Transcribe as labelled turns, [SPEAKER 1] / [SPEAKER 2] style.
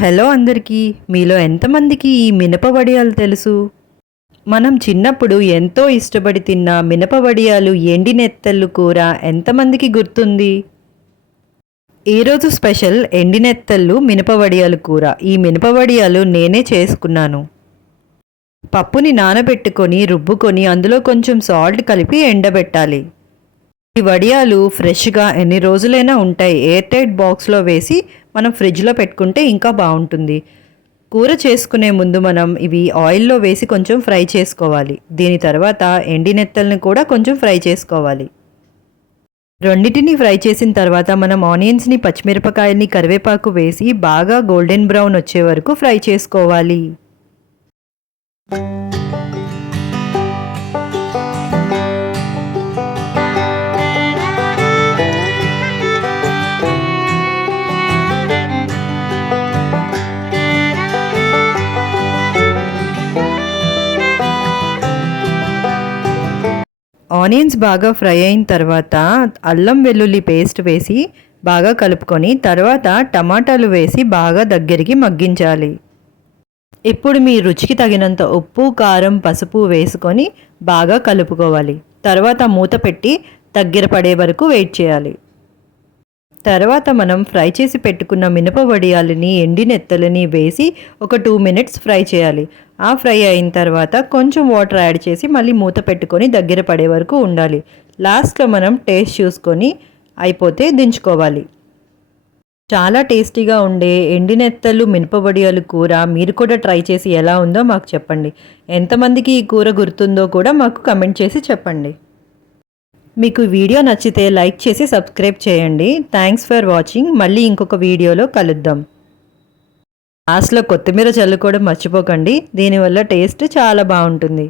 [SPEAKER 1] Hello అందరికీ మీలో ఎంతమందికి ఈ మినప వడియాలు తెలుసు? మనం చిన్నప్పుడు ఎంతో ఇష్టపడి తిన్న మినప వడియాలు ఎండి నెత్తళ్ళు కూర ఎంతమందికి గుర్తుంది? ఈరోజు స్పెషల్ ఎండి నెత్తళ్ళు మినప వడియాలు కూర. ఈ మినప వడియాలు నేనే చేసుకున్నాను. పప్పుని నానబెట్టుకొని రుబ్బుకొని అందులో కొంచెం సాల్ట్ కలిపి ఎండబెట్టాలి. ఈ వడియాలు ఫ్రెష్గా ఎన్ని రోజులైనా ఉంటాయి. ఎయిర్ టైట్ బాక్స్లో వేసి మనం ఫ్రిడ్జ్లో పెట్టుకుంటే ఇంకా బాగుంటుంది. కూర చేసుకునే ముందు మనం ఇవి ఆయిల్లో వేసి కొంచెం ఫ్రై చేసుకోవాలి. దీని తర్వాత ఎండినెత్తల్ని కూడా కొంచెం ఫ్రై చేసుకోవాలి. రెండింటిని ఫ్రై చేసిన తర్వాత మనం ఆనియన్స్ని పచ్చిమిరపకాయల్ని కరివేపాకు వేసి బాగా గోల్డెన్ బ్రౌన్ వచ్చే వరకు ఫ్రై చేసుకోవాలి. ఆనియన్స్ బాగా ఫ్రై అయిన తర్వాత అల్లం వెల్లుల్లి పేస్ట్ వేసి బాగా కలుపుకొని తర్వాత టమాటాలు వేసి బాగా దగ్గరికి మగ్గించాలి. ఇప్పుడు మీ రుచికి తగినంత ఉప్పు కారం పసుపు వేసుకొని బాగా కలుపుకోవాలి. తర్వాత మూత పెట్టి దగ్గర పడే వరకు వెయిట్ చేయాలి. తర్వాత మనం ఫ్రై చేసి పెట్టుకున్న మినప వడియాలని ఎండినెత్తలని వేసి ఒక టూ మినిట్స్ ఫ్రై చేయాలి. ఆ ఫ్రై అయిన తర్వాత కొంచెం వాటర్ యాడ్ చేసి మళ్ళీ మూత పెట్టుకొని దగ్గర పడే వరకు ఉండాలి. లాస్ట్లో మనం టేస్ట్ చూసుకొని అయిపోతే దించుకోవాలి. చాలా టేస్టీగా ఉండే ఎండినెత్తలు మినపబడియాలు కూర మీరు కూడా ట్రై చేసి ఎలా ఉందో మాకు చెప్పండి. ఎంతమందికి ఈ కూర గుర్తుందో కూడా మాకు కమెంట్ చేసి చెప్పండి. మీకు వీడియో నచ్చితే లైక్ చేసి సబ్స్క్రైబ్ చేయండి. థ్యాంక్స్ ఫర్ వాచింగ్ మళ్ళీ ఇంకొక వీడియోలో కలుద్దాం. లాస్ట్లో కొత్తిమీర చల్లుకోవడం మర్చిపోకండి. దీనివల్ల టేస్ట్ చాలా బాగుంటుంది.